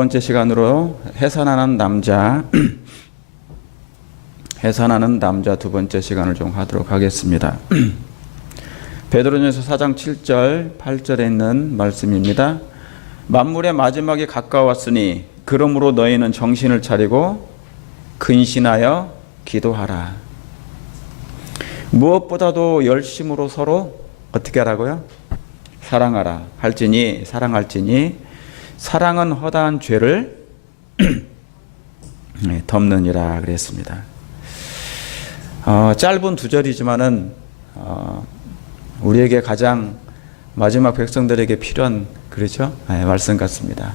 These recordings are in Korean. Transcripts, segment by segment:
번째 시간으로 해산하는 남자 해산하는 남자 두 번째 시간을 좀 하도록 하겠습니다. 베드로전서 4장 7절 8절에 있는 말씀입니다. 만물의 마지막이 가까웠으니 그러므로 너희는 정신을 차리고 근신하여 기도하라. 무엇보다도 열심으로 서로 어떻게 하라고요? 사랑하라 할지니 사랑할지니 사랑은 허다한 죄를 덮느니라 그랬습니다. 짧은 두 절이지만은 우리에게 가장 마지막 백성들에게 필요한 그렇죠? 말씀 같습니다.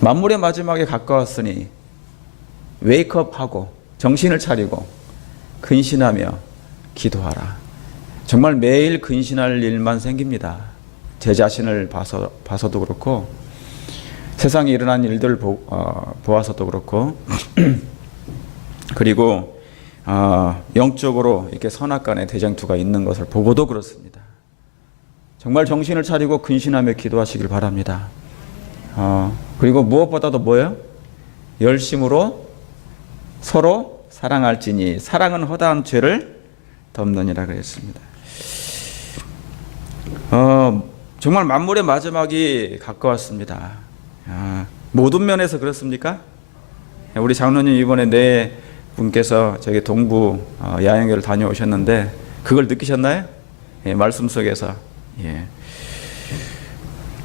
만물의 마지막에 가까웠으니 웨이크업하고 정신을 차리고 근신하며 기도하라. 정말 매일 근신할 일만 생깁니다. 제 자신을 봐서도 그렇고 세상에 일어난 일들 보아서도 그렇고 그리고 영적으로 이렇게 선악간의 대쟁투가 있는 것을 보고도 그렇습니다. 정말 정신을 차리고 근신하며 기도하시길 바랍니다. 그리고 무엇보다도 뭐예요? 열심으로 서로 사랑할지니 사랑은 허다한 죄를 덮느니라 그랬습니다. 정말 만물의 마지막이 가까웠습니다. 모든 면에서 그렇습니까? 우리 장로님 이번에 네 분께서 저기 동부 야영회를 다녀오셨는데 그걸 느끼셨나요? 말씀 속에서.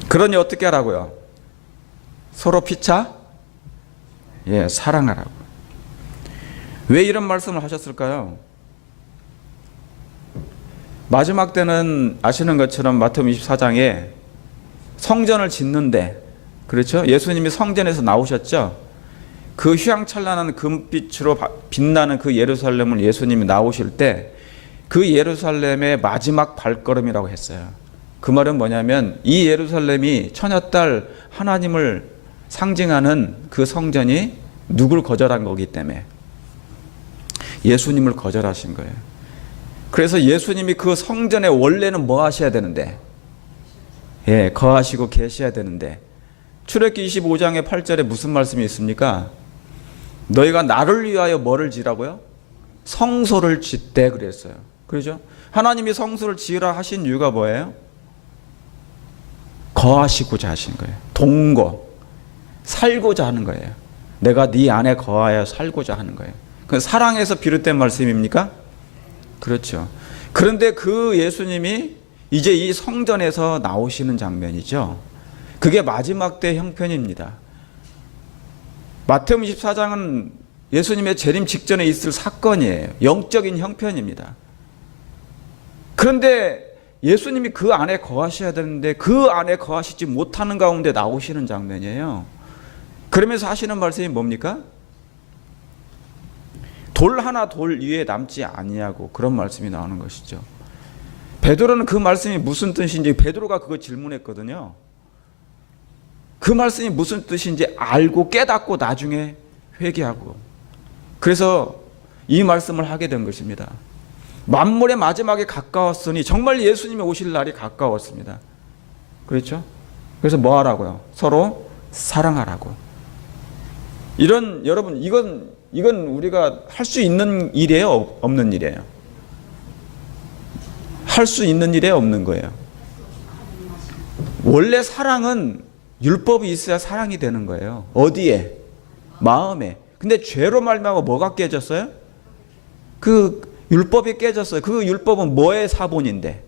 그러니 어떻게 하라고요? 서로 피차 사랑하라고. 왜 이런 말씀을 하셨을까요? 마지막 때는 아시는 것처럼 마태복음 24장에 성전을 짓는데 그렇죠? 예수님이 성전에서 나오셨죠? 그 휘황찬란한 금빛으로 빛나는 그 예루살렘을 예수님이 나오실 때 그 예루살렘의 마지막 발걸음이라고 했어요. 그 말은 뭐냐면 이 예루살렘이 처녀딸 하나님을 상징하는 그 성전이 누굴 거절한 거기 때문에 예수님을 거절하신 거예요. 그래서 예수님이 그 성전에 원래는 뭐 하셔야 되는데 거하시고 계셔야 되는데 출애굽기 25장의 8절에 무슨 말씀이 있습니까? 너희가 나를 위하여 뭐를 지라고요? 성소를 짓되 그랬어요. 그렇죠? 하나님이 성소를 지으라 하신 이유가 뭐예요? 거하시고자 하신 거예요. 동거 살고자 하는 거예요. 내가 네 안에 거하여 살고자 하는 거예요. 그 사랑에서 비롯된 말씀입니까? 그렇죠. 그런데 그 예수님이 이제 이 성전에서 나오시는 장면이죠. 그게 마지막 때 형편입니다. 마태복음 24장은 예수님의 재림 직전에 있을 사건이에요. 영적인 형편입니다. 그런데 예수님이 그 안에 거하셔야 되는데 그 안에 거하시지 못하는 가운데 나오시는 장면이에요. 그러면서 하시는 말씀이 뭡니까? 돌 하나 돌 위에 남지 아니하고 그런 말씀이 나오는 것이죠. 베드로는 그 말씀이 무슨 뜻인지 베드로가 그거 질문했거든요. 그 말씀이 무슨 뜻인지 알고 깨닫고 나중에 회개하고 그래서 이 말씀을 하게 된 것입니다. 만물의 마지막에 가까웠으니 정말 예수님이 오실 날이 가까웠습니다. 그렇죠? 그래서 뭐 하라고요? 서로 사랑하라고. 여러분 이건 우리가 할 수 있는 일이에요? 없는 일이에요? 할 수 있는 일이에요? 없는 거예요? 원래 사랑은 율법이 있어야 사랑이 되는 거예요. 어디에? 마음에. 근데 죄로 말미암아 뭐가 깨졌어요? 그 율법이 깨졌어요. 그 율법은 뭐의 사본인데?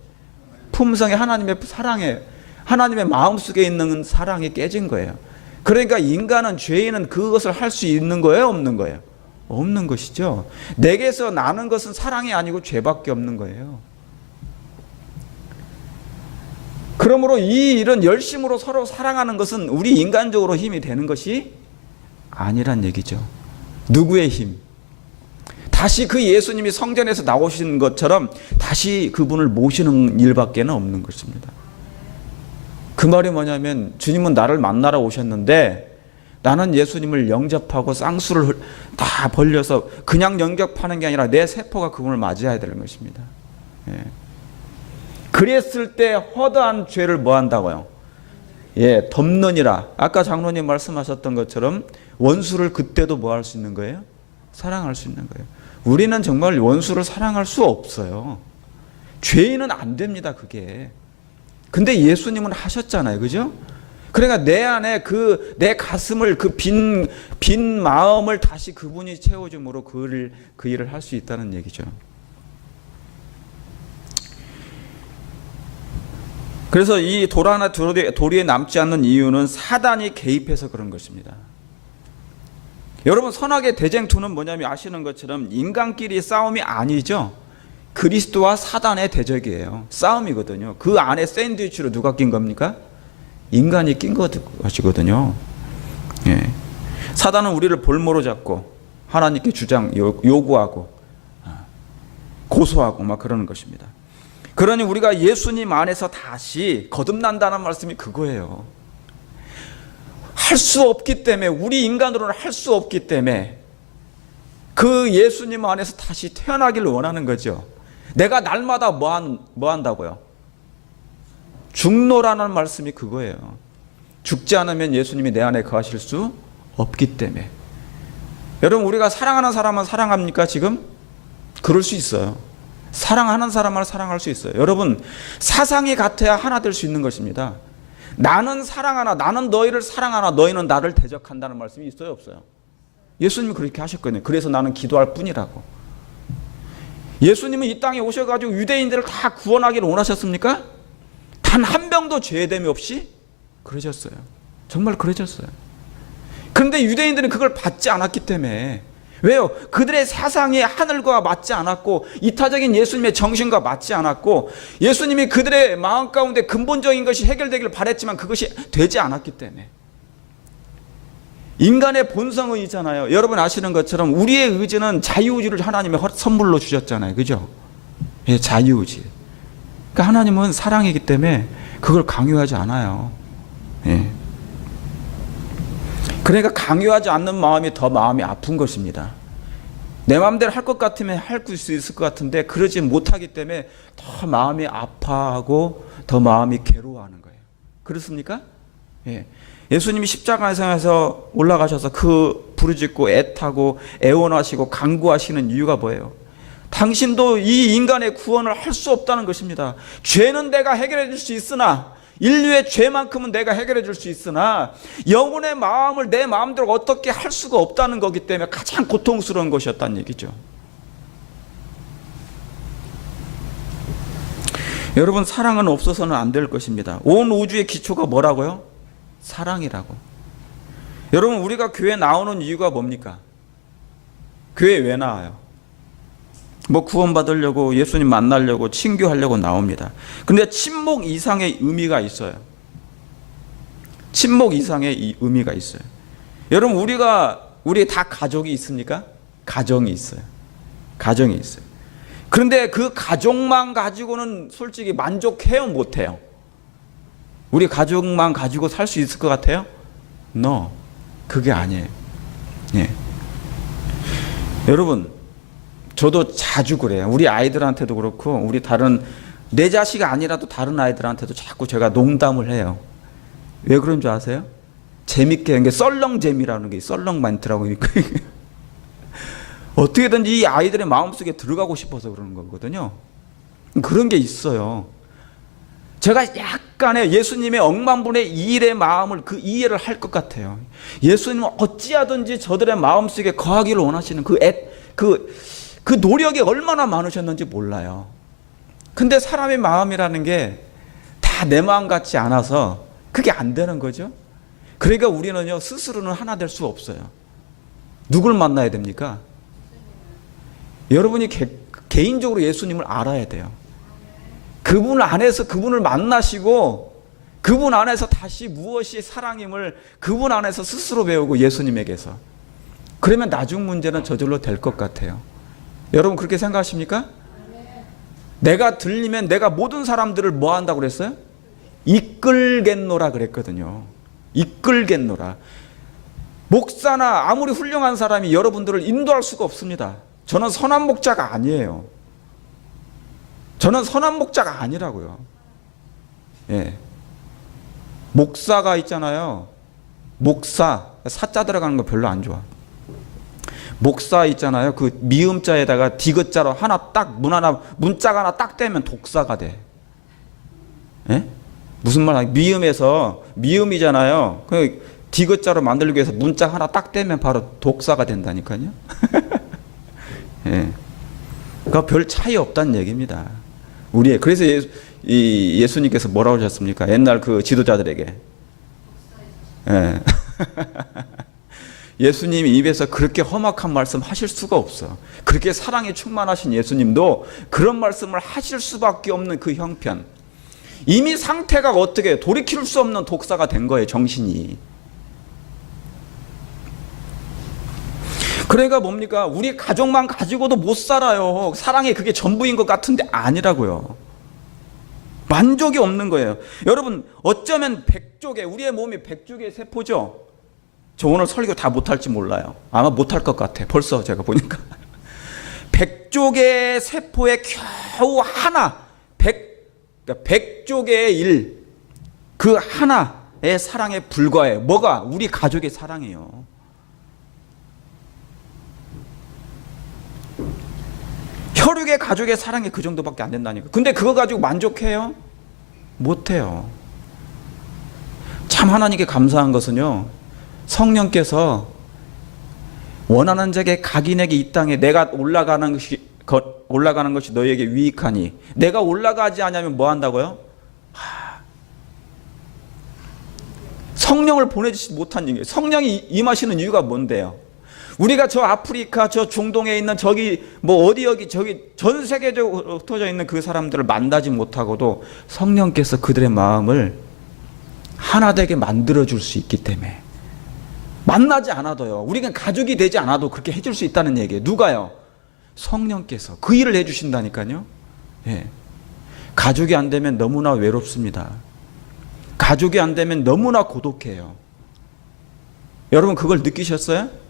품성의 하나님의 사랑에 하나님의 마음속에 있는 사랑이 깨진 거예요. 그러니까 인간은 죄인은 그것을 할 수 있는 거예요? 없는 거예요? 없는 것이죠. 내게서 나는 것은 사랑이 아니고 죄밖에 없는 거예요. 그러므로 이 일은 열심으로 서로 사랑하는 것은 우리 인간적으로 힘이 되는 것이 아니란 얘기죠. 누구의 힘? 다시 그 예수님이 성전에서 나오신 것처럼 다시 그분을 모시는 일밖에 없는 것입니다. 그 말이 뭐냐면 주님은 나를 만나러 오셨는데 나는 예수님을 영접하고 쌍수를 다 벌려서 그냥 영접하는 게 아니라 내 세포가 그분을 맞이해야 되는 것입니다. 그랬을 때 허다한 죄를 뭐 한다고요? 예, 덮느니라. 아까 장로님 말씀하셨던 것처럼 원수를 그때도 뭐 할 수 있는 거예요? 사랑할 수 있는 거예요. 우리는 정말 원수를 사랑할 수 없어요. 죄인은 안 됩니다, 그게. 근데 예수님은 하셨잖아요. 그죠? 그러니까 내 안에 내 가슴을 빈 마음을 다시 그분이 채워줌으로 그 일을 할 수 있다는 얘기죠. 그래서 이 돌아나 도리에 남지 않는 이유는 사단이 개입해서 그런 것입니다. 여러분, 선악의 대쟁투는 뭐냐면 아시는 것처럼 인간끼리 싸움이 아니죠. 그리스도와 사단의 대적이에요. 싸움이거든요. 그 안에 샌드위치로 누가 낀 겁니까? 인간이 낀 것이거든요. 예. 사단은 우리를 볼모로 잡고 하나님께 요구하고 고소하고 막 그러는 것입니다. 그러니 우리가 예수님 안에서 다시 거듭난다는 말씀이 그거예요. 할 수 없기 때문에, 우리 인간으로는 할 수 없기 때문에 그 예수님 안에서 다시 태어나기를 원하는 거죠. 내가 날마다 뭐 한다고요? 죽노라는 말씀이 그거예요. 죽지 않으면 예수님이 내 안에 거하실 수 없기 때문에. 여러분, 우리가 사랑하는 사람은 사랑합니까 지금? 그럴 수 있어요. 사랑하는 사람을 사랑할 수 있어요. 여러분, 사상이 같아야 하나 될 수 있는 것입니다. 나는 사랑하나, 나는 너희를 사랑하나, 너희는 나를 대적한다는 말씀이 있어요, 없어요? 예수님이 그렇게 하셨거든요. 그래서 나는 기도할 뿐이라고. 예수님은 이 땅에 오셔가지고 유대인들을 다 구원하기를 원하셨습니까? 단 한 명도 죄됨이 없이 그러셨어요. 정말 그러셨어요. 그런데 유대인들은 그걸 받지 않았기 때문에. 왜요? 그들의 사상이 하늘과 맞지 않았고 이타적인 예수님의 정신과 맞지 않았고 예수님이 그들의 마음 가운데 근본적인 것이 해결되기를 바랬지만 그것이 되지 않았기 때문에. 인간의 본성은 있잖아요. 여러분 아시는 것처럼 우리의 의지는 자유의지를 하나님이 선물로 주셨잖아요. 그죠? 예, 자유의지. 그러니까 하나님은 사랑이기 때문에 그걸 강요하지 않아요. 예. 그러니까 강요하지 않는 마음이 더 마음이 아픈 것입니다. 내 마음대로 할 것 같으면 할 수 있을 것 같은데 그러지 못하기 때문에 더 마음이 아파하고 더 마음이 괴로워하는 거예요. 그렇습니까? 예. 예수님이 십자가에서 올라가셔서 그 부르짖고 애타고 애원하시고 간구하시는 이유가 뭐예요? 당신도 이 인간의 구원을 할 수 없다는 것입니다. 죄는 내가 해결해 줄 수 있으나, 인류의 죄만큼은 내가 해결해 줄 수 있으나 영혼의 마음을 내 마음대로 어떻게 할 수가 없다는 거기 때문에 가장 고통스러운 것이었다는 얘기죠. 여러분, 사랑은 없어서는 안 될 것입니다. 온 우주의 기초가 뭐라고요? 사랑이라고. 여러분, 우리가 교회 나오는 이유가 뭡니까? 교회 왜 나와요? 뭐 구원받으려고, 예수님 만나려고, 친교하려고 나옵니다. 그런데 침묵 이상의 의미가 있어요. 침묵 이상의 의미가 있어요. 여러분, 우리 다 가족이 있습니까? 가정이 있어요. 가정이 있어요. 그런데 그 가족만 가지고는 솔직히 만족해요, 못해요? 우리 가족만 가지고 살 수 있을 것 같아요? No, 그게 아니에요. 예. 여러분, 저도 자주 그래요. 우리 아이들한테도 그렇고 우리 내 자식 아니라도 다른 아이들한테도 자꾸 제가 농담을 해요. 왜 그런 줄 아세요? 재밌게, 이게 썰렁잼이라는 게 썰렁 멘트라고. 어떻게든지 이 아이들의 마음속에 들어가고 싶어서 그러는 거거든요. 그런 게 있어요. 제가 약간의 예수님의 억만분의 2일의 마음을 그 이해를 할 것 같아요. 예수님은 어찌하든지 저들의 마음속에 거하기를 원하시는 그 노력이 얼마나 많으셨는지 몰라요. 근데 사람의 마음이라는 게 다 내 마음 같지 않아서 그게 안 되는 거죠. 그러니까 우리는요, 스스로는 하나 될 수 없어요. 누굴 만나야 됩니까? 여러분이 개인적으로 예수님을 알아야 돼요. 그분 안에서 그분을 만나시고 그분 안에서 다시 무엇이 사랑임을 그분 안에서 스스로 배우고 예수님에게서. 그러면 나중 문제는 저절로 될 것 같아요. 여러분 그렇게 생각하십니까? 내가 들리면 내가 모든 사람들을 뭐 한다고 그랬어요? 이끌겠노라 그랬거든요. 이끌겠노라. 목사나 아무리 훌륭한 사람이 여러분들을 인도할 수가 없습니다. 저는 선한 목자가 아니에요. 저는 선한 목자가 아니라고요. 예. 목사가 있잖아요. 목사, 사자 들어가는 거 별로 안 좋아. 목사 있잖아요. 그 미음자에다가 디귿자로 하나 딱 문자가 하나 딱 떼면 독사가 돼. 예? 무슨 말? 미음에서 미음이잖아요. 그 디귿자로 만들기 위해서 문자 하나 딱 떼면 바로 독사가 된다니까요. 예. 그러니까 별 차이 없다는 얘기입니다. 그래서 예수님께서 뭐라고 하셨습니까? 옛날 그 지도자들에게. 예. 예수님이 입에서 그렇게 험악한 말씀 하실 수가 없어. 그렇게 사랑에 충만하신 예수님도 그런 말씀을 하실 수밖에 없는 그 형편. 이미 상태가 어떻게 돌이킬 수 없는 독사가 된 거예요, 정신이. 그러니까 뭡니까? 우리 가족만 가지고도 못 살아요. 사랑이 그게 전부인 것 같은데 아니라고요. 만족이 없는 거예요. 여러분, 어쩌면 100쪽의, 우리의 몸이 100쪽의 세포죠? 저 오늘 설교 다 못할지 몰라요. 아마 못할 것 같아. 벌써 제가 보니까. 100쪽의 세포에 겨우 하나, 100쪽의 일, 그 하나의 사랑에 불과해요. 뭐가? 우리 가족의 사랑이에요. 혈육의 가족의 사랑이 그 정도밖에 안 된다니까. 근데 그거 가지고 만족해요? 못해요. 참 하나님께 감사한 것은요, 성령께서 원하는 자에게 각인에게 이 땅에 내가 올라가는 것이 너희에게 유익하니, 내가 올라가지 않으면 뭐 한다고요? 성령을 보내주지 못한 이유예요. 성령이 임하시는 이유가 뭔데요? 우리가 저 아프리카, 저 중동에 있는 저기 뭐 어디 여기 저기 전 세계적으로 흩어져 있는 그 사람들을 만나지 못하고도 성령께서 그들의 마음을 하나 되게 만들어 줄 수 있기 때문에, 만나지 않아도요, 우리가 가족이 되지 않아도 그렇게 해줄 수 있다는 얘기예요. 누가요? 성령께서 그 일을 해주신다니까요. 예. 가족이 안 되면 너무나 외롭습니다. 가족이 안 되면 너무나 고독해요. 여러분 그걸 느끼셨어요?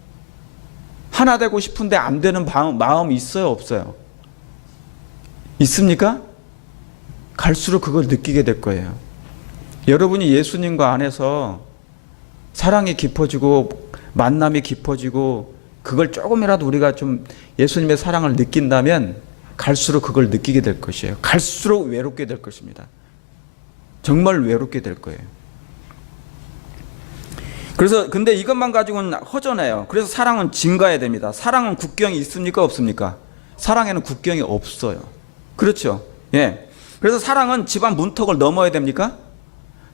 하나 되고 싶은데 안 되는 마음 있어요, 없어요? 있습니까? 갈수록 그걸 느끼게 될 거예요. 여러분이 예수님과 안에서 사랑이 깊어지고 만남이 깊어지고 그걸 조금이라도 우리가 좀 예수님의 사랑을 느낀다면 갈수록 그걸 느끼게 될 것이에요. 갈수록 외롭게 될 것입니다. 정말 외롭게 될 거예요. 그래서 근데 이것만 가지고는 허전해요. 그래서 사랑은 증가해야 됩니다. 사랑은 국경이 있습니까, 없습니까? 사랑에는 국경이 없어요. 그렇죠? 예. 그래서 사랑은 집안 문턱을 넘어야 됩니까?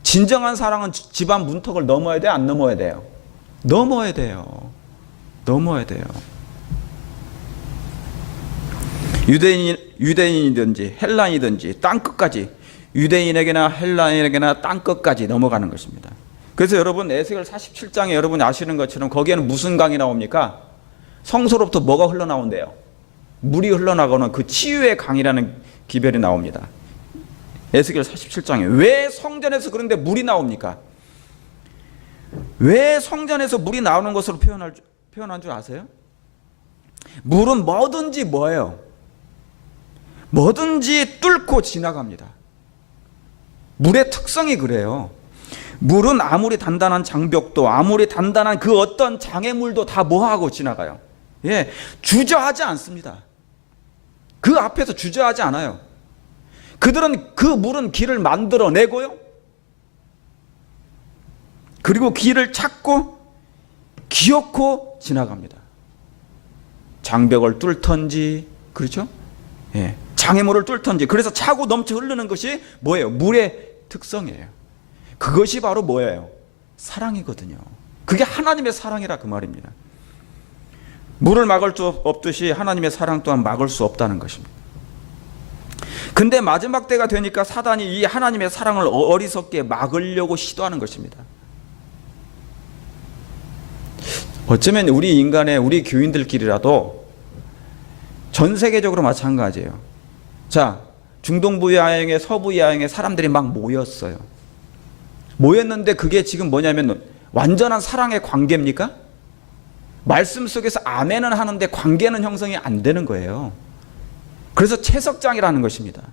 진정한 사랑은 집안 문턱을 넘어야 돼, 안 넘어야 돼요? 넘어야 돼요. 넘어야 돼요. 유대인이든지 헬라인이든지 땅 끝까지, 유대인에게나 헬라인에게나 땅 끝까지 넘어가는 것입니다. 그래서 여러분 에스겔 47장에 여러분이 아시는 것처럼 거기에는 무슨 강이 나옵니까? 성소로부터 뭐가 흘러나온대요? 물이 흘러나가는 그 치유의 강이라는 기별이 나옵니다. 에스겔 47장에. 왜 성전에서 그런데 물이 나옵니까? 왜 성전에서 물이 나오는 것으로 표현한 줄 아세요? 물은 뭐든지 뭐예요? 뭐든지 뚫고 지나갑니다. 물의 특성이 그래요. 물은 아무리 단단한 장벽도, 아무리 단단한 그 어떤 장애물도 다 뭐하고 지나가요? 예, 주저하지 않습니다. 그 앞에서 주저하지 않아요. 그들은 그 물은 길을 만들어내고요, 그리고 길을 찾고 기어코 지나갑니다. 장벽을 뚫던지, 그렇죠? 예, 장애물을 뚫던지. 그래서 차고 넘쳐 흐르는 것이 뭐예요? 물의 특성이에요. 그것이 바로 뭐예요? 사랑이거든요. 그게 하나님의 사랑이라 그 말입니다. 물을 막을 수 없듯이 하나님의 사랑 또한 막을 수 없다는 것입니다. 근데 마지막 때가 되니까 사단이 이 하나님의 사랑을 어리석게 막으려고 시도하는 것입니다. 어쩌면 우리 인간의, 우리 교인들끼리라도 전 세계적으로 마찬가지예요. 자, 중동부 야행에 서부 야행에 사람들이 막 모였어요. 모였는데 그게 지금 뭐냐면 완전한 사랑의 관계입니까? 말씀 속에서 아멘은 하는데 관계는 형성이 안 되는 거예요. 그래서 채석장이라는 것입니다.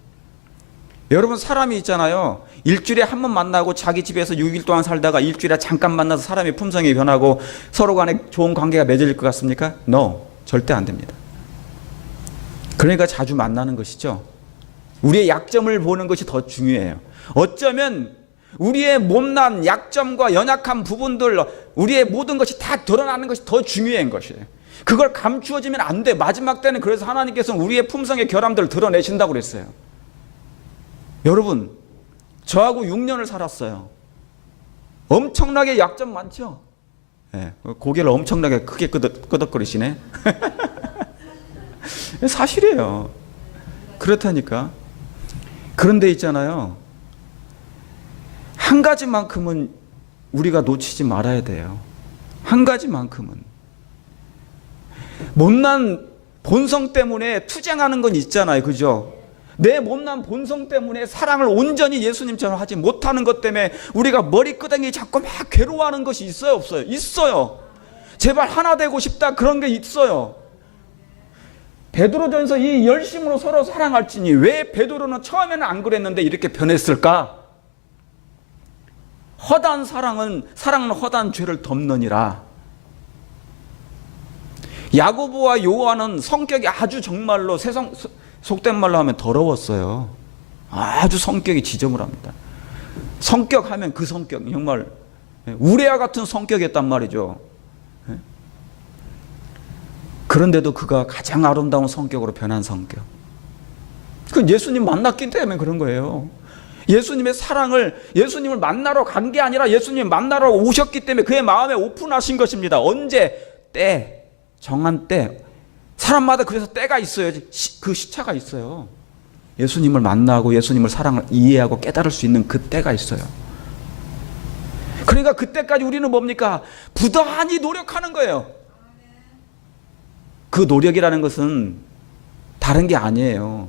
여러분 사람이 있잖아요. 일주일에 한 번 만나고 자기 집에서 6일 동안 살다가 일주일에 잠깐 만나서 사람의 품성이 변하고 서로 간에 좋은 관계가 맺어질 것 같습니까? No, 절대 안 됩니다. 그러니까 자주 만나는 것이죠. 우리의 약점을 보는 것이 더 중요해요. 어쩌면 우리의 못난 약점과 연약한 부분들, 우리의 모든 것이 다 드러나는 것이 더 중요한 것이에요. 그걸 감추어지면 안 돼. 마지막 때는 그래서 하나님께서 우리의 품성의 결함들을 드러내신다고 그랬어요. 여러분, 저하고 6년을 살았어요. 엄청나게 약점 많죠? 네, 고개를 엄청나게 크게 끄덕거리시네. 사실이에요. 그렇다니까. 그런데 있잖아요. 한 가지만큼은 우리가 놓치지 말아야 돼요. 한 가지만큼은. 못난 본성 때문에 투쟁하는 건 있잖아요. 그죠? 내 못난 본성 때문에 사랑을 온전히 예수님처럼 하지 못하는 것 때문에 우리가 머리끄댕이 잡고 막 괴로워하는 것이 있어요? 없어요? 있어요. 제발 하나 되고 싶다 그런 게 있어요. 베드로전서 이 열심으로 서로 사랑할지니 왜 베드로는 처음에는 안 그랬는데 이렇게 변했을까? 허다한 사랑은 허다한 죄를 덮느니라. 야고보와 요한은 성격이 아주 정말로 세상 속된 말로 하면 더러웠어요. 아주 성격이 지저분합니다. 성격하면 그 성격 정말 우레아 같은 성격이었단 말이죠. 그런데도 그가 가장 아름다운 성격으로 변한 성격. 그건 예수님 만났기 때문에 그런 거예요. 예수님의 사랑을 예수님을 만나러 간 게 아니라 예수님 만나러 오셨기 때문에 그의 마음에 오픈하신 것입니다. 언제? 때, 정한 때. 사람마다 그래서 때가 있어요. 그 시차가 있어요. 예수님을 만나고 예수님을 사랑을 이해하고 깨달을 수 있는 그 때가 있어요. 그러니까 그때까지 우리는 뭡니까? 부단히 노력하는 거예요. 그 노력이라는 것은 다른 게 아니에요.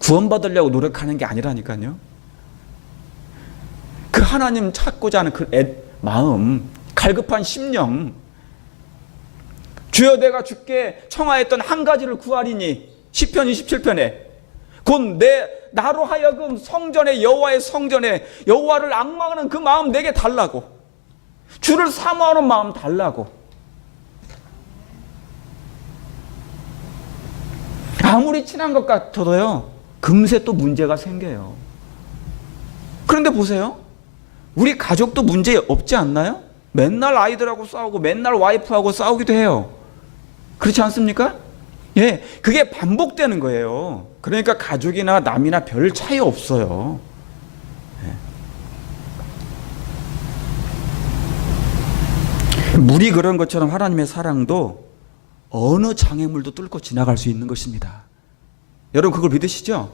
구원받으려고 노력하는 게 아니라니까요. 그 하나님 찾고자 하는 그 마음, 갈급한 심령. 주여 내가 주께 청하였던 한 가지를 구하리니 시편 27편에 곧 나로 하여금 성전에 여호와의 성전에 여호와를 앙망하는 그 마음 내게 달라고. 주를 사모하는 마음 달라고. 아무리 친한 것 같아도요, 금세 또 문제가 생겨요. 그런데 보세요. 우리 가족도 문제 없지 않나요? 맨날 아이들하고 싸우고 맨날 와이프하고 싸우기도 해요. 그렇지 않습니까? 예, 그게 반복되는 거예요. 그러니까 가족이나 남이나 별 차이 없어요. 예. 물이 그런 것처럼 하나님의 사랑도 어느 장애물도 뚫고 지나갈 수 있는 것입니다. 여러분 그걸 믿으시죠?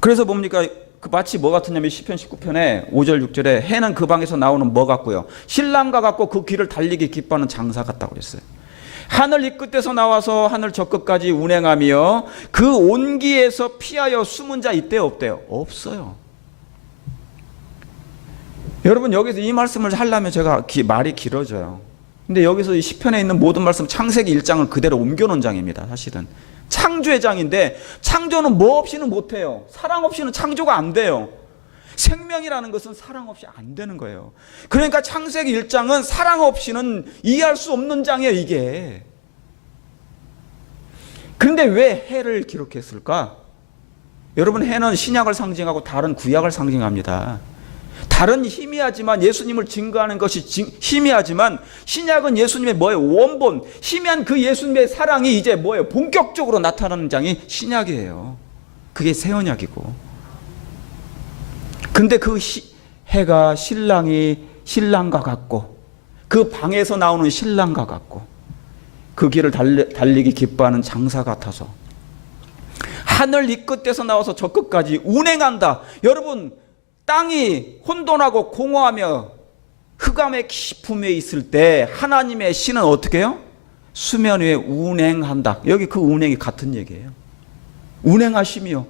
그래서 뭡니까? 그 마치 뭐 같으냐면 시편 19편에 5절 6절에 해는 그 방에서 나오는 뭐 같고요. 신랑과 같고 그 길을 달리기 기뻐하는 장사 같다고 그랬어요. 하늘 이 끝에서 나와서 하늘 저 끝까지 운행하며 그 온기에서 피하여 숨은 자 있대요? 없대요? 없어요. 여러분 여기서 이 말씀을 하려면 제가 말이 길어져요. 근데 여기서 이 시편에 있는 모든 말씀 창세기 1장을 그대로 옮겨놓은 장입니다. 사실은 창조의 장인데 창조는 뭐 없이는 못해요. 사랑 없이는 창조가 안 돼요. 생명이라는 것은 사랑 없이 안 되는 거예요. 그러니까 창세기 1장은 사랑 없이는 이해할 수 없는 장이에요, 이게. 그런데 왜 해를 기록했을까? 여러분 해는 신약을 상징하고 다른 구약을 상징합니다. 다른 희미하지만 예수님을 증거하는 것이 희미하지만 신약은 예수님의 뭐예요? 원본. 희미한 그 예수님의 사랑이 이제 뭐예요? 본격적으로 나타나는 장이 신약이에요. 그게 새 언약이고. 근데 그 해가 신랑과 같고 그 방에서 나오는 신랑과 같고 그 길을 달리기 기뻐하는 장사 같아서 하늘 이 끝에서 나와서 저 끝까지 운행한다. 여러분 땅이 혼돈하고 공허하며 흑암의 깊음에 있을 때 하나님의 신은 어떻게 해요? 수면 위에 운행한다. 여기 그 운행이 같은 얘기예요. 운행하시며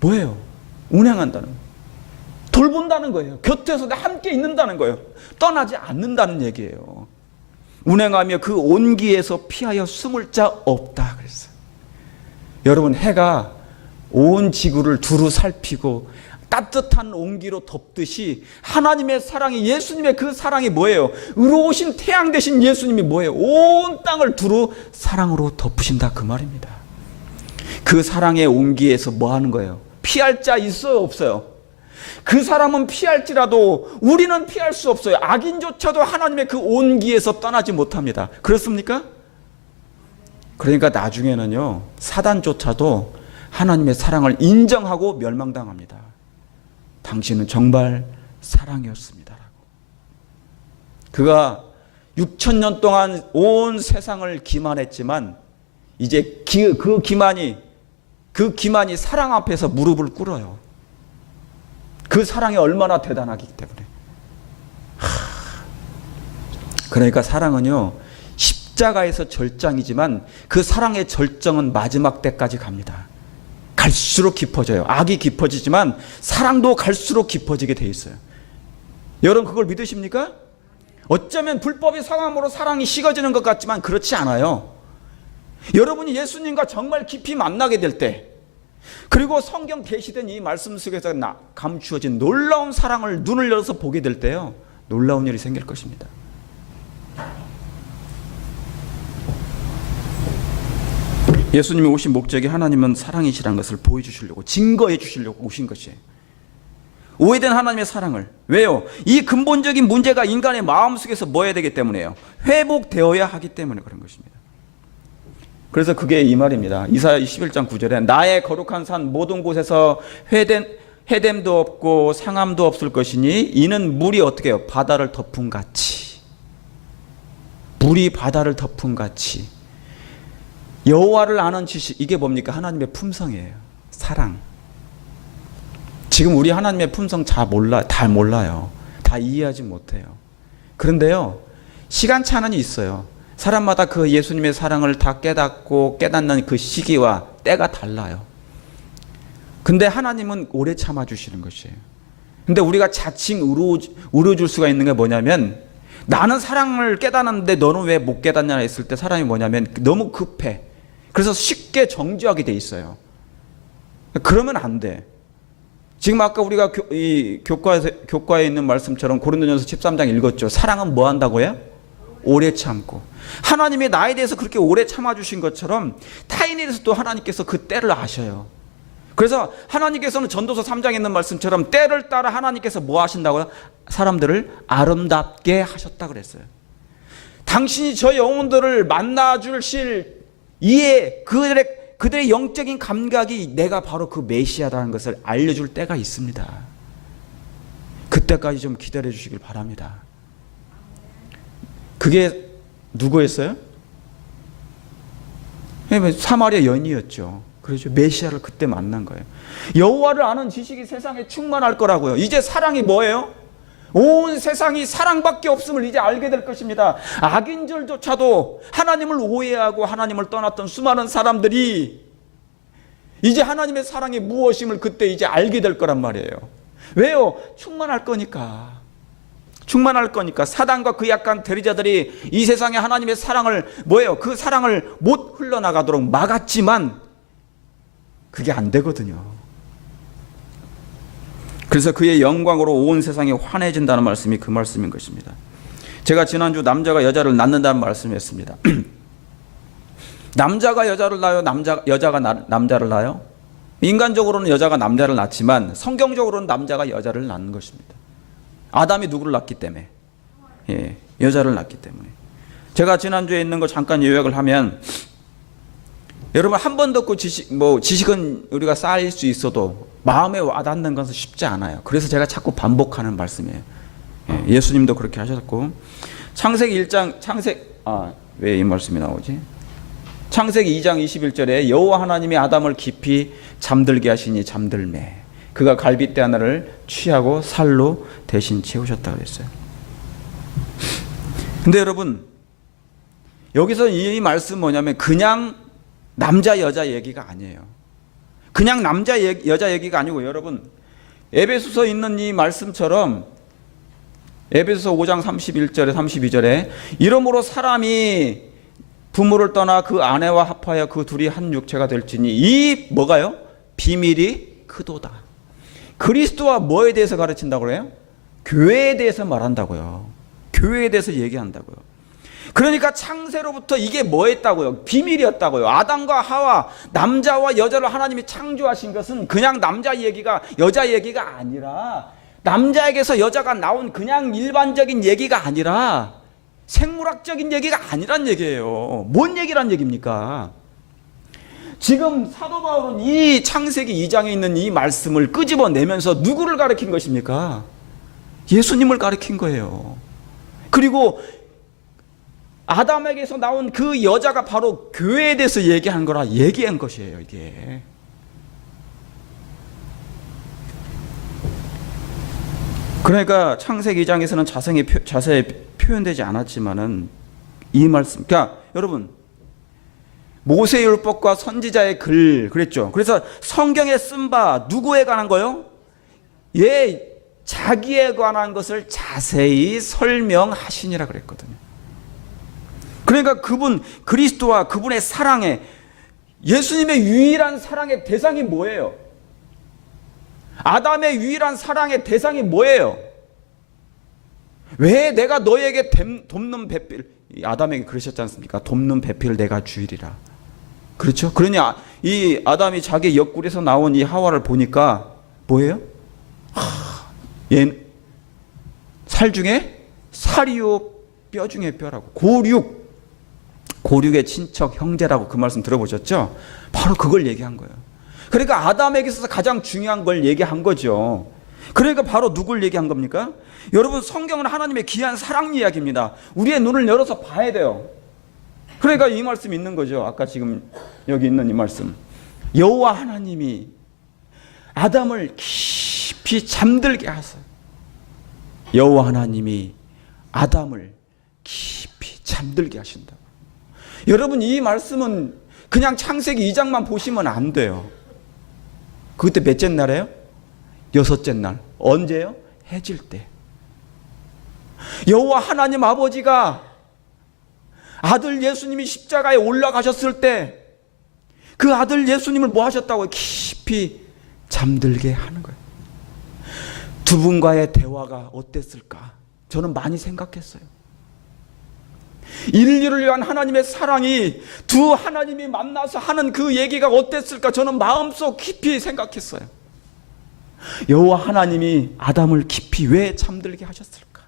뭐예요? 운행한다는 거예요. 돌본다는 거예요. 곁에서 함께 있는다는 거예요. 떠나지 않는다는 얘기예요. 운행하며 그 온기에서 피하여 숨을 자 없다 그랬어요. 여러분 해가 온 지구를 두루 살피고 따뜻한 온기로 덮듯이 하나님의 사랑이, 예수님의 그 사랑이 뭐예요? 의로우신 태양 되신 예수님이 뭐예요? 온 땅을 두루 사랑으로 덮으신다, 그 말입니다. 그 사랑의 온기에서 뭐 하는 거예요? 피할 자 있어요, 없어요? 그 사람은 피할지라도 우리는 피할 수 없어요. 악인조차도 하나님의 그 온기에서 떠나지 못합니다. 그렇습니까? 그러니까 나중에는요, 사단조차도 하나님의 사랑을 인정하고 멸망당합니다. 당신은 정말 사랑이었습니다. 그가 6,000년 동안 온 세상을 기만했지만 이제 그 기만이 사랑 앞에서 무릎을 꿇어요. 그 사랑이 얼마나 대단하기 때문에. 그러니까 사랑은요, 십자가에서 절정이지만 그 사랑의 절정은 마지막 때까지 갑니다. 갈수록 깊어져요. 악이 깊어지지만 사랑도 갈수록 깊어지게 돼 있어요. 여러분 그걸 믿으십니까? 어쩌면 불법의 상함으로 사랑이 식어지는 것 같지만 그렇지 않아요. 여러분이 예수님과 정말 깊이 만나게 될 때, 그리고 성경 계시된 이 말씀 속에서 감추어진 놀라운 사랑을 눈을 열어서 보게 될 때요, 놀라운 일이 생길 것입니다. 예수님이 오신 목적이 하나님은 사랑이시라는 것을 보여주시려고, 증거해 주시려고 오신 것이에요. 오해된 하나님의 사랑을. 왜요? 이 근본적인 문제가 인간의 마음속에서 뭐 해야 되기 때문에요? 회복되어야 하기 때문에 그런 것입니다. 그래서 그게 이 말입니다. 이사야 21장 9절에 나의 거룩한 산 모든 곳에서 해됨도 없고 상함도 없을 것이니 이는 물이 어떻게 해요? 바다를 덮은 같이. 물이 바다를 덮은 같이. 여호와를 아는 지식, 이게 뭡니까? 하나님의 품성이에요. 사랑. 지금 우리 하나님의 품성 잘 몰라요. 다 이해하지 못해요. 그런데요, 시간차는 있어요. 사람마다 그 예수님의 사랑을 다 깨닫고 깨닫는 그 시기와 때가 달라요. 근데 하나님은 오래 참아주시는 것이에요. 근데 우리가 자칭 우려줄 수가 있는 게 뭐냐면, 나는 사랑을 깨닫는데 너는 왜 못 깨닫냐 했을 때 사람이 뭐냐면 너무 급해. 그래서 쉽게 정죄하게 돼 있어요. 그러면 안 돼. 지금 아까 우리가 교과에 있는 말씀처럼 고린도전서 13장 읽었죠. 사랑은 뭐 한다고요? 오래 참고. 하나님이 나에 대해서 그렇게 오래 참아주신 것처럼 타인에 대해서도 하나님께서 그 때를 아셔요. 그래서 하나님께서는 전도서 3장에 있는 말씀처럼 때를 따라 하나님께서 뭐 하신다고요? 사람들을 아름답게 하셨다 그랬어요. 당신이 저 영혼들을 만나주실 이해, 그들의 영적인 감각이 내가 바로 그 메시아라는 것을 알려줄 때가 있습니다. 그때까지 좀 기다려 주시길 바랍니다. 그게 누구였어요? 사마리아 여인이었죠. 그렇죠. 메시아를 그때 만난 거예요. 여호와를 아는 지식이 세상에 충만할 거라고요. 이제 사랑이 뭐예요? 온 세상이 사랑밖에 없음을 이제 알게 될 것입니다. 악인들조차도 하나님을 오해하고 하나님을 떠났던 수많은 사람들이 이제 하나님의 사랑이 무엇임을 그때 이제 알게 될 거란 말이에요. 왜요? 충만할 거니까. 충만할 거니까. 사단과 그 약간 대리자들이 이 세상에 하나님의 사랑을 뭐예요? 그 사랑을 못 흘러나가도록 막았지만 그게 안 되거든요. 그래서 그의 영광으로 온 세상이 환해진다는 말씀이 그 말씀인 것입니다. 제가 지난주 남자가 여자를 낳는다는 말씀했습니다. 남자가 여자를 낳아요? 여자가 남자를 낳아요? 인간적으로는 여자가 남자를 낳지만 성경적으로는 남자가 여자를 낳는 것입니다. 아담이 누구를 낳기 때문에? 예, 여자를 낳기 때문에. 제가 지난주에 있는 거 잠깐 요약을 하면, 여러분 한 번 듣고 지식은 우리가 쌓일 수 있어도 마음에 와닿는 것은 쉽지 않아요. 그래서 제가 자꾸 반복하는 말씀이에요. 예수님도 그렇게 하셨고, 창세기 1장 왜 이 말씀이 나오지? 창세기 2장 21절에 여호와 하나님이 아담을 깊이 잠들게 하시니 잠들매 그가 갈빗대 하나를 취하고 살로 대신 채우셨다 그랬어요. 근데 여러분 여기서 이 말씀 뭐냐면 그냥 남자 여자 얘기가 아니에요. 그냥 남자 여자 얘기가 아니고, 여러분 에베소서 있는 이 말씀처럼 에베소서 5장 31절에 32절에 이러므로 사람이 부모를 떠나 그 아내와 합하여 그 둘이 한 육체가 될지니 이 뭐가요? 비밀이 크도다. 그리스도와 뭐에 대해서 가르친다고 그래요? 교회에 대해서 말한다고요. 교회에 대해서 얘기한다고요. 그러니까 창세로부터 이게 뭐였다고요? 비밀이었다고요. 아담과 하와, 남자와 여자를 하나님이 창조하신 것은 그냥 남자 얘기가, 여자 얘기가 아니라, 남자에게서 여자가 나온 그냥 일반적인 얘기가 아니라 생물학적인 얘기가 아니란 얘기예요. 뭔 얘기란 얘기입니까? 지금 사도 바울은 이 창세기 2장에 있는 이 말씀을 끄집어내면서 누구를 가리킨 것입니까? 예수님을 가리킨 거예요. 그리고 아담에게서 나온 그 여자가 바로 교회에 대해서 얘기한 거라 얘기한 것이에요, 이게. 그러니까 창세기 2장에서는 자세히 표현되지 않았지만은 이 말씀, 그러니까 여러분, 모세율법과 선지자의 글 그랬죠. 그래서 성경에 쓴 바 누구에 관한 거요? 예, 자기에 관한 것을 자세히 설명하시니라 그랬거든요. 그러니까 그분 그리스도와 그분의 사랑에, 예수님의 유일한 사랑의 대상이 뭐예요? 아담의 유일한 사랑의 대상이 뭐예요? 왜 내가 너에게 돕는 배필, 아담에게 그러셨지 않습니까? 돕는 배필을 내가 주이리라. 그렇죠? 그러니 이 아담이 자기 옆구리에서 나온 이 하와를 보니까 뭐예요? 얘 살 중에 살이요 뼈 중에 뼈라고. 고륙의 친척 형제라고 그 말씀 들어보셨죠? 바로 그걸 얘기한 거예요. 그러니까 아담에게 있어서 가장 중요한 걸 얘기한 거죠. 그러니까 바로 누굴 얘기한 겁니까? 여러분, 성경은 하나님의 귀한 사랑 이야기입니다. 우리의 눈을 열어서 봐야 돼요. 그러니까 이 말씀이 있는 거죠. 아까 지금 여기 있는 이 말씀. 여호와 하나님이 아담을 깊이 잠들게 하세요. 여호와 하나님이 아담을 깊이 잠들게 하신다. 여러분, 이 말씀은 그냥 창세기 2장만 보시면 안 돼요. 그때 몇째 날이에요? 6째 날. 언제요? 해질 때. 여호와 하나님 아버지가 아들 예수님이 십자가에 올라가셨을 때 그 아들 예수님을 뭐 하셨다고요? 깊이 잠들게 하는 거예요. 두 분과의 대화가 어땠을까? 저는 많이 생각했어요. 인류를 위한 하나님의 사랑이 두 하나님이 만나서 하는 그 얘기가 어땠을까? 저는 마음속 깊이 생각했어요. 여호와 하나님이 아담을 깊이 왜 잠들게 하셨을까?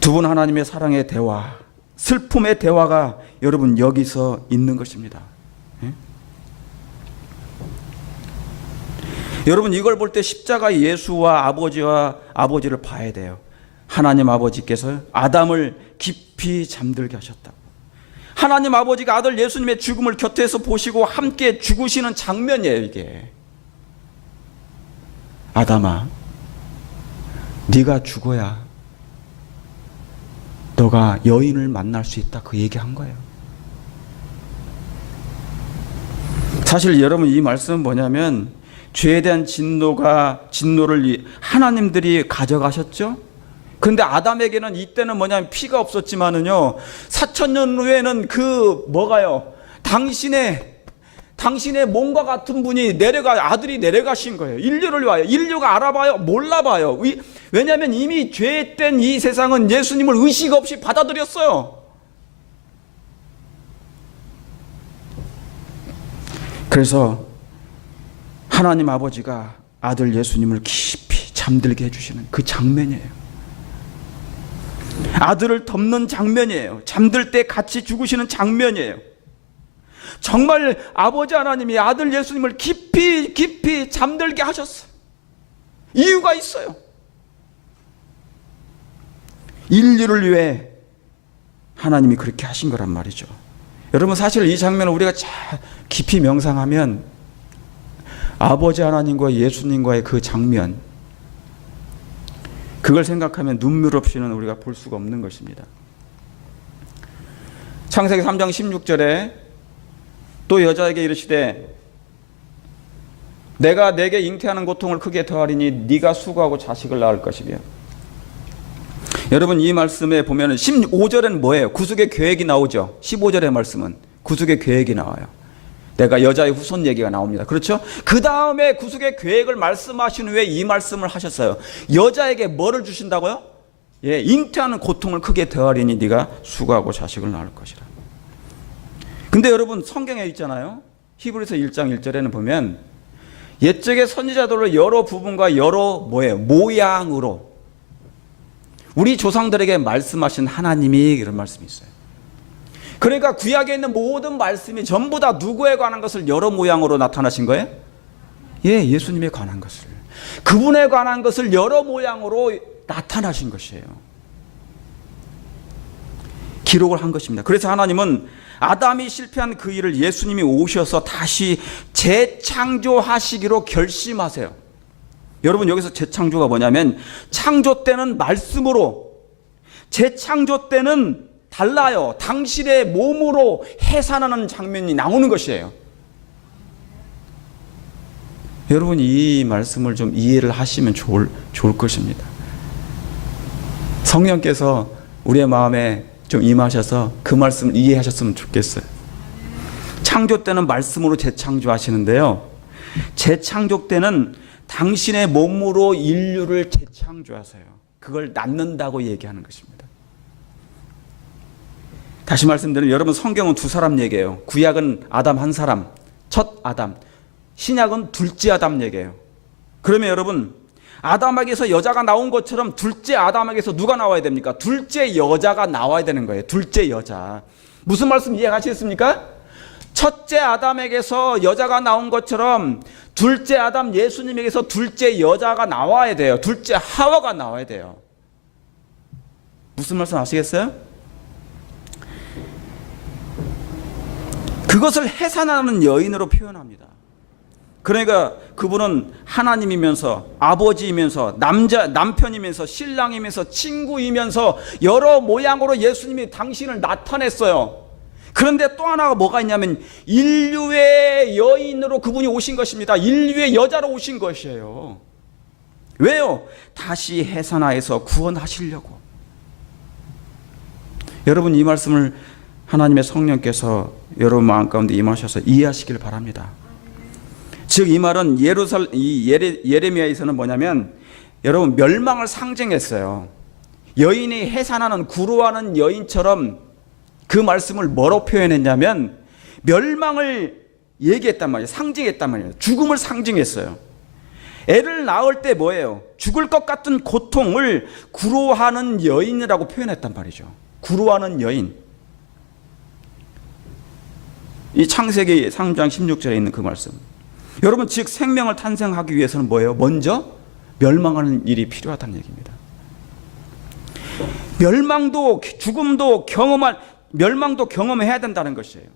두 분 하나님의 사랑의 대화, 슬픔의 대화가 여러분 여기서 있는 것입니다. 예? 여러분, 이걸 볼 때 십자가 예수와 아버지를 봐야 돼요. 하나님 아버지께서 아담을 깊이 잠들게 하셨다고. 하나님 아버지가 아들 예수님의 죽음을 곁에서 보시고 함께 죽으시는 장면이에요, 이게. 아담아, 네가 죽어야 너가 여인을 만날 수 있다, 그 얘기한 거예요. 사실 여러분, 이 말씀은 뭐냐면 죄에 대한 진노를 하나님들이 가져가셨죠. 그런데 아담에게는 이때는 뭐냐면 피가 없었지만은요, 4000년 후에는 그 뭐가요? 당신의 몸과 같은 분이 아들이 내려가신 거예요. 인류를 위하여. 인류가 알아봐요? 몰라봐요. 왜냐하면 이미 죄된 이 세상은 예수님을 의식 없이 받아들였어요. 그래서 하나님 아버지가 아들 예수님을 깊이 잠들게 해주시는 그 장면이에요. 아들을 덮는 장면이에요. 잠들 때 같이 죽으시는 장면이에요. 정말 아버지 하나님이 아들 예수님을 깊이 잠들게 하셨어요. 이유가 있어요. 인류를 위해 하나님이 그렇게 하신 거란 말이죠. 여러분, 사실 이 장면을 우리가 깊이 명상하면 아버지 하나님과 예수님과의 그 장면, 그걸 생각하면 눈물 없이는 우리가 볼 수가 없는 것입니다. 창세기 3장 16절에 또 여자에게 이르시되 내가 내게 잉태하는 고통을 크게 더하리니 네가 수고하고 자식을 낳을 것이며. 여러분, 이 말씀에 보면 15절에는 뭐예요? 구속의 계획이 나오죠. 15절의 말씀은 구속의 계획이 나와요. 내가 여자의 후손 얘기가 나옵니다. 그렇죠? 그 다음에 구속의 계획을 말씀하신 후에 이 말씀을 하셨어요. 여자에게 뭐를 주신다고요? 예, 잉태하는 고통을 크게 더하리니 네가 수고하고 자식을 낳을 것이라. 근데 여러분 성경에 있잖아요. 히브리서 1장 1절에는 보면 옛적의 선지자들로 여러 부분과 여러 모양으로 우리 조상들에게 말씀하신 하나님이 이런 말씀이 있어요. 그러니까 구약에 있는 모든 말씀이 전부 다 누구에 관한 것을 여러 모양으로 나타나신 거예요? 예, 예수님에 관한 것을. 그분에 관한 것을 여러 모양으로 나타나신 것이에요. 기록을 한 것입니다. 그래서 하나님은 아담이 실패한 그 일을 예수님이 오셔서 다시 재창조하시기로 결심하세요. 여러분 여기서 재창조가 뭐냐면 창조 때는 말씀으로, 재창조 때는 달라요. 당신의 몸으로 해산하는 장면이 나오는 것이에요. 여러분 이 말씀을 좀 이해를 하시면 좋을 것입니다. 성령께서 우리의 마음에 좀 임하셔서 그 말씀을 이해하셨으면 좋겠어요. 창조 때는 말씀으로 재창조하시는데요. 재창조 때는 당신의 몸으로 인류를 재창조하세요. 그걸 낳는다고 얘기하는 것입니다. 다시 말씀드리면 여러분 성경은 두 사람 얘기예요. 구약은 아담 한 사람, 첫 아담. 신약은 둘째 아담 얘기예요. 그러면 여러분 아담에게서 여자가 나온 것처럼 둘째 아담에게서 누가 나와야 됩니까? 둘째 여자가 나와야 되는 거예요. 둘째 여자. 무슨 말씀 이해하시겠습니까? 첫째 아담에게서 여자가 나온 것처럼 둘째 아담 예수님에게서 둘째 여자가 나와야 돼요. 둘째 하와가 나와야 돼요. 무슨 말씀 아시겠어요? 그것을 해산하는 여인으로 표현합니다. 그러니까 그분은 하나님이면서 아버지이면서 남편이면서 신랑이면서 친구이면서 여러 모양으로 예수님이 당신을 나타냈어요. 그런데 또 하나가 뭐가 있냐면 인류의 여인으로 그분이 오신 것입니다. 인류의 여자로 오신 것이에요. 왜요? 다시 해산하여서 구원하시려고. 여러분 이 말씀을 하나님의 성령께서 여러분 마음 가운데 임하셔서 이해하시길 바랍니다. 즉 이 말은 예레미야에서는 뭐냐면 여러분 멸망을 상징했어요. 여인이 해산하는 구루하는 여인처럼 그 말씀을 뭐로 표현했냐면 멸망을 얘기했단 말이에요. 상징했단 말이에요. 죽음을 상징했어요. 애를 낳을 때 뭐예요? 죽을 것 같은 고통을 구루하는 여인이라고 표현했단 말이죠. 구루하는 여인. 이 창세기 3장 16절에 있는 그 말씀. 여러분 즉 생명을 탄생하기 위해서는 뭐예요? 먼저 멸망하는 일이 필요하다는 얘기입니다. 멸망도 죽음도 멸망도 경험해야 된다는 것이에요.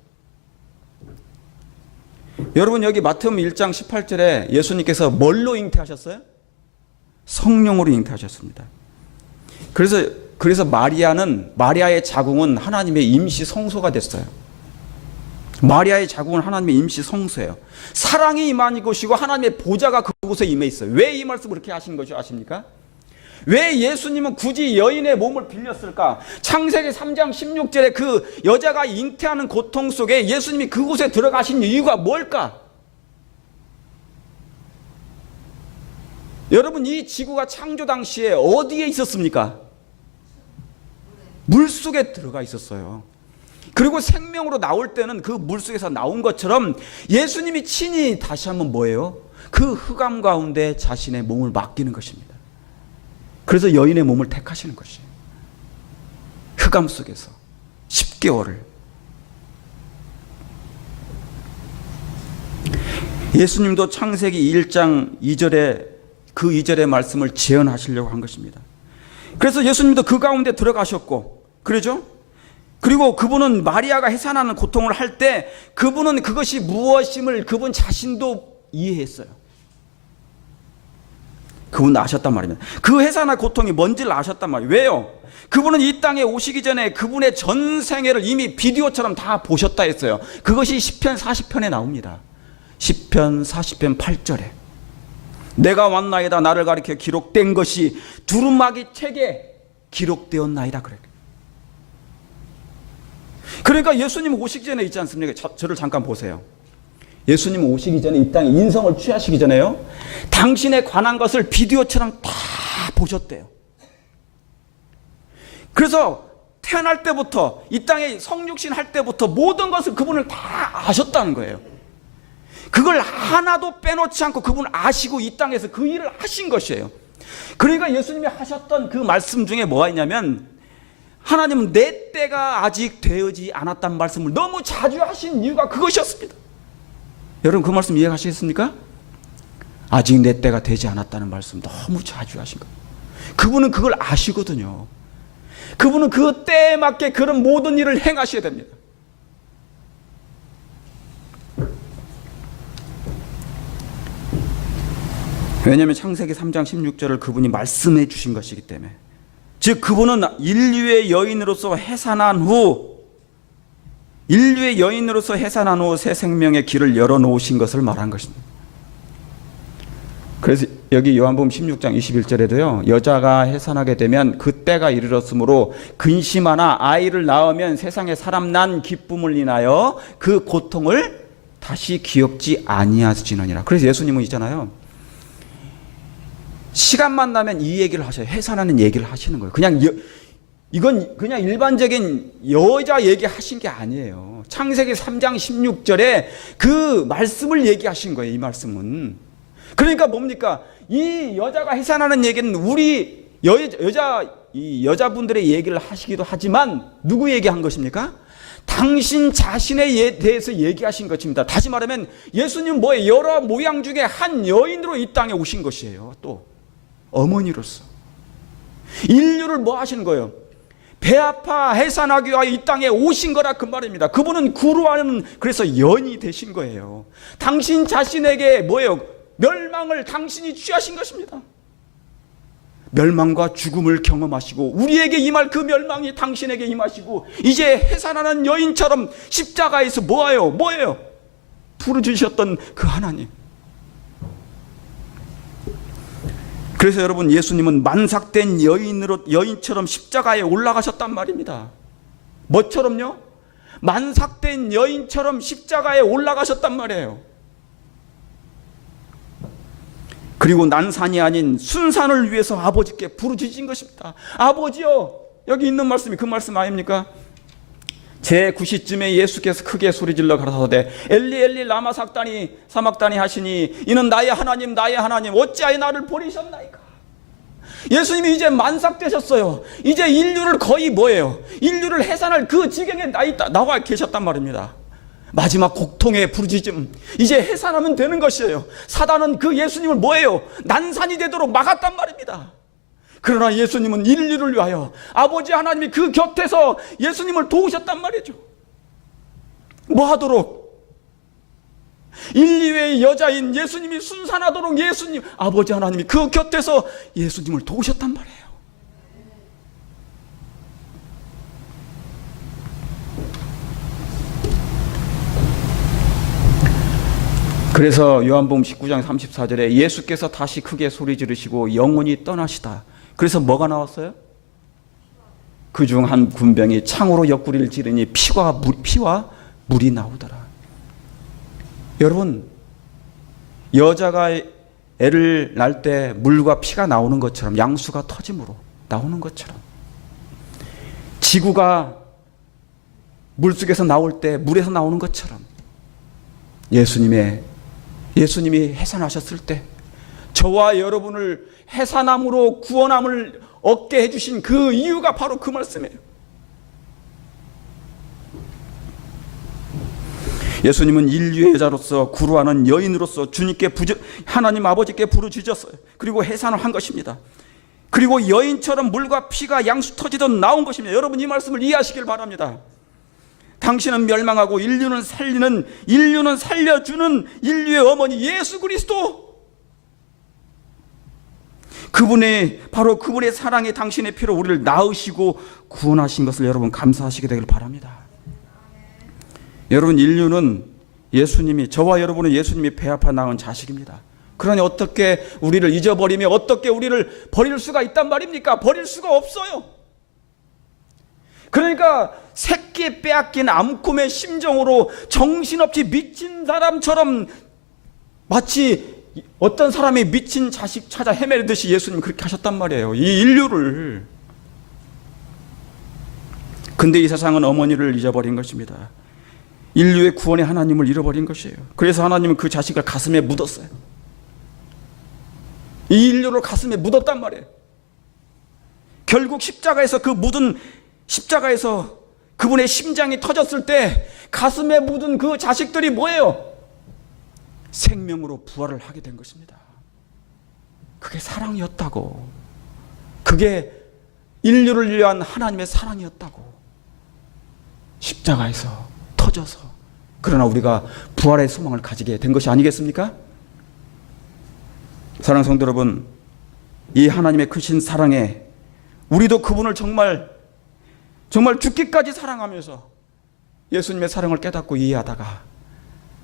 여러분 여기 마태복음 1장 18절에 예수님께서 뭘로 잉태하셨어요? 성령으로 잉태하셨습니다. 그래서 마리아의 자궁은 하나님의 임시 성소가 됐어요. 마리아의 자궁은 하나님의 임시 성소예요. 사랑이 임한 것이고 하나님의 보좌가 그곳에 임해 있어요. 왜 이 말씀을 그렇게 하신 것이 아십니까? 왜 예수님은 굳이 여인의 몸을 빌렸을까? 창세기 3장 16절에 그 여자가 잉태하는 고통 속에 예수님이 그곳에 들어가신 이유가 뭘까? 여러분 이 지구가 창조 당시에 어디에 있었습니까? 물속에 들어가 있었어요. 그리고 생명으로 나올 때는 그 물속에서 나온 것처럼 예수님이 친히 다시 한번 뭐예요? 그 흑암 가운데 자신의 몸을 맡기는 것입니다. 그래서 여인의 몸을 택하시는 것이에요. 흑암 속에서 10개월을. 예수님도 창세기 1장 2절에 그 2절의 말씀을 재현하시려고 한 것입니다. 그래서 예수님도 그 가운데 들어가셨고, 그러죠? 그리고 그분은 마리아가 해산하는 고통을 할 때 그분은 그것이 무엇임을 그분 자신도 이해했어요. 그분 아셨단 말입니다. 그 해산의 고통이 뭔지를 아셨단 말이에요. 왜요? 그분은 이 땅에 오시기 전에 그분의 전 생애를 이미 비디오처럼 다 보셨다 했어요. 그것이 시편 40편에 나옵니다. 시편 40편 8절에 내가 왔나이다 나를 가리켜 기록된 것이 두루마기 책에 기록되었나이다 그래. 그러니까 예수님 오시기 전에 있지 않습니까? 저를 잠깐 보세요. 예수님 오시기 전에 이 땅에 인성을 취하시기 전에요. 당신에 관한 것을 비디오처럼 다 보셨대요. 그래서 태어날 때부터 이 땅에 성육신 할 때부터 모든 것을 그분을 다 아셨다는 거예요. 그걸 하나도 빼놓지 않고 그분을 아시고 이 땅에서 그 일을 하신 것이에요. 그러니까 예수님이 하셨던 그 말씀 중에 뭐가 있냐면 하나님은 내 때가 아직 되어지 않았다는 말씀을 너무 자주 하신 이유가 그것이었습니다. 여러분 그 말씀 이해하시겠습니까? 아직 내 때가 되지 않았다는 말씀 너무 자주 하신 거예요. 그분은 그걸 아시거든요. 그분은 그 때에 맞게 그런 모든 일을 행하셔야 됩니다. 왜냐하면 창세기 3장 16절을 그분이 말씀해 주신 것이기 때문에, 즉 그분은 인류의 여인으로서 해산한 후 새 생명의 길을 열어놓으신 것을 말한 것입니다. 그래서 여기 요한복음 16장 21절에도요, 여자가 해산하게 되면 그 때가 이르렀으므로 근심하나 아이를 낳으면 세상에 사람 난 기쁨을 인하여 그 고통을 다시 기억지 아니하시느니라. 그래서 예수님은 있잖아요, 시간만 나면 이 얘기를 하셔요. 해산하는 얘기를 하시는 거예요. 이건 그냥 일반적인 여자 얘기하신 게 아니에요. 창세기 3장 16절에 그 말씀을 얘기하신 거예요. 이 말씀은. 그러니까 뭡니까? 이 여자가 해산하는 얘기는 우리 여자분들의 얘기를 하시기도 하지만 누구 얘기한 것입니까? 당신 자신에 대해서 얘기하신 것입니다. 다시 말하면 예수님 뭐예요? 여러 모양 중에 한 여인으로 이 땅에 오신 것이에요. 또 어머니로서 인류를 뭐 하시는 거예요? 배 아파 해산하기 위하여 이 땅에 오신 거라 그 말입니다. 그분은 구루하는, 그래서 연이 되신 거예요. 당신 자신에게 뭐예요? 멸망을 당신이 취하신 것입니다. 멸망과 죽음을 경험하시고 우리에게 임할 그 멸망이 당신에게 임하시고 이제 해산하는 여인처럼 십자가에서 뭐예요? 부르짖으셨던 그 하나님. 그래서 여러분, 예수님은 만삭된 여인처럼 십자가에 올라가셨단 말입니다. 뭐처럼요? 만삭된 여인처럼 십자가에 올라가셨단 말이에요. 그리고 난산이 아닌 순산을 위해서 아버지께 부르짖은 것입니다. 아버지요, 여기 있는 말씀이 그 말씀 아닙니까? 제9시쯤에 예수께서 크게 소리질러 가라사대 엘리 엘리 라마 사막다니 하시니 이는 나의 하나님 어찌하여 나를 버리셨나이까. 예수님이 이제 만삭되셨어요. 이제 인류를 거의 인류를 해산할 그 지경에 나와 계셨단 말입니다. 마지막 곡통의 부르짖음, 이제 해산하면 되는 것이에요. 사단은 그 예수님을 난산이 되도록 막았단 말입니다. 그러나 예수님은 인류를 위하여 아버지 하나님이 그 곁에서 예수님을 도우셨단 말이죠. 뭐 하도록? 인류의 여자인 예수님이 순산하도록 아버지 하나님이 그 곁에서 예수님을 도우셨단 말이에요. 그래서 요한복음 19장 34절에 예수께서 다시 크게 소리 지르시고 영원히 떠나시다. 그래서 뭐가 나왔어요? 그중 한 군병이 창으로 옆구리를 찌르니 피와 물이 나오더라. 여러분, 여자가 애를 낳을 때 물과 피가 나오는 것처럼, 양수가 터짐으로 나오는 것처럼, 지구가 물속에서 나올 때 물에서 나오는 것처럼, 예수님이 해산하셨을 때 저와 여러분을 해산함으로 구원함을 얻게 해주신 그 이유가 바로 그 말씀이에요. 예수님은 인류의 여자로서 구루하는 여인으로서 하나님 아버지께 부르짖었어요. 그리고 해산을 한 것입니다. 그리고 여인처럼 물과 피가 양수 터지듯 나온 것입니다. 여러분, 이 말씀을 이해하시길 바랍니다. 당신은 멸망하고 인류는 살려주는 인류의 어머니 예수 그리스도, 바로 그분의 사랑이 당신의 피로 우리를 낳으시고 구원하신 것을 여러분 감사하시게 되길 바랍니다. 여러분, 저와 여러분은 예수님이 배 아파 낳은 자식입니다. 그러니 어떻게 우리를 잊어버리며 어떻게 우리를 버릴 수가 있단 말입니까? 버릴 수가 없어요. 그러니까 새끼 빼앗긴 암꿈의 심정으로 정신없이 미친 사람처럼 마치 어떤 사람이 미친 자식 찾아 헤매듯이 예수님 그렇게 하셨단 말이에요. 이 인류를. 근데 이 세상은 어머니를 잊어버린 것입니다. 인류의 구원의 하나님을 잃어버린 것이에요. 그래서 하나님은 그 자식을 가슴에 묻었어요. 이 인류를 가슴에 묻었단 말이에요. 결국 십자가에서 그 묻은 십자가에서 그분의 심장이 터졌을 때 가슴에 묻은 그 자식들이 뭐예요? 생명으로 부활을 하게 된 것입니다. 그게 사랑이었다고. 그게 인류를 위한 하나님의 사랑이었다고. 십자가에서 터져서. 그러나 우리가 부활의 소망을 가지게 된 것이 아니겠습니까? 사랑하는 성도 여러분, 이 하나님의 크신 사랑에 우리도 그분을 정말 죽기까지 사랑하면서 예수님의 사랑을 깨닫고 이해하다가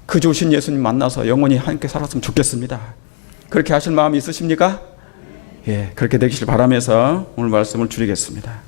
그 좋으신 예수님 만나서 영원히 함께 살았으면 좋겠습니다. 그렇게 하실 마음이 있으십니까? 예, 그렇게 되기를 바라면서 오늘 말씀을 줄이겠습니다.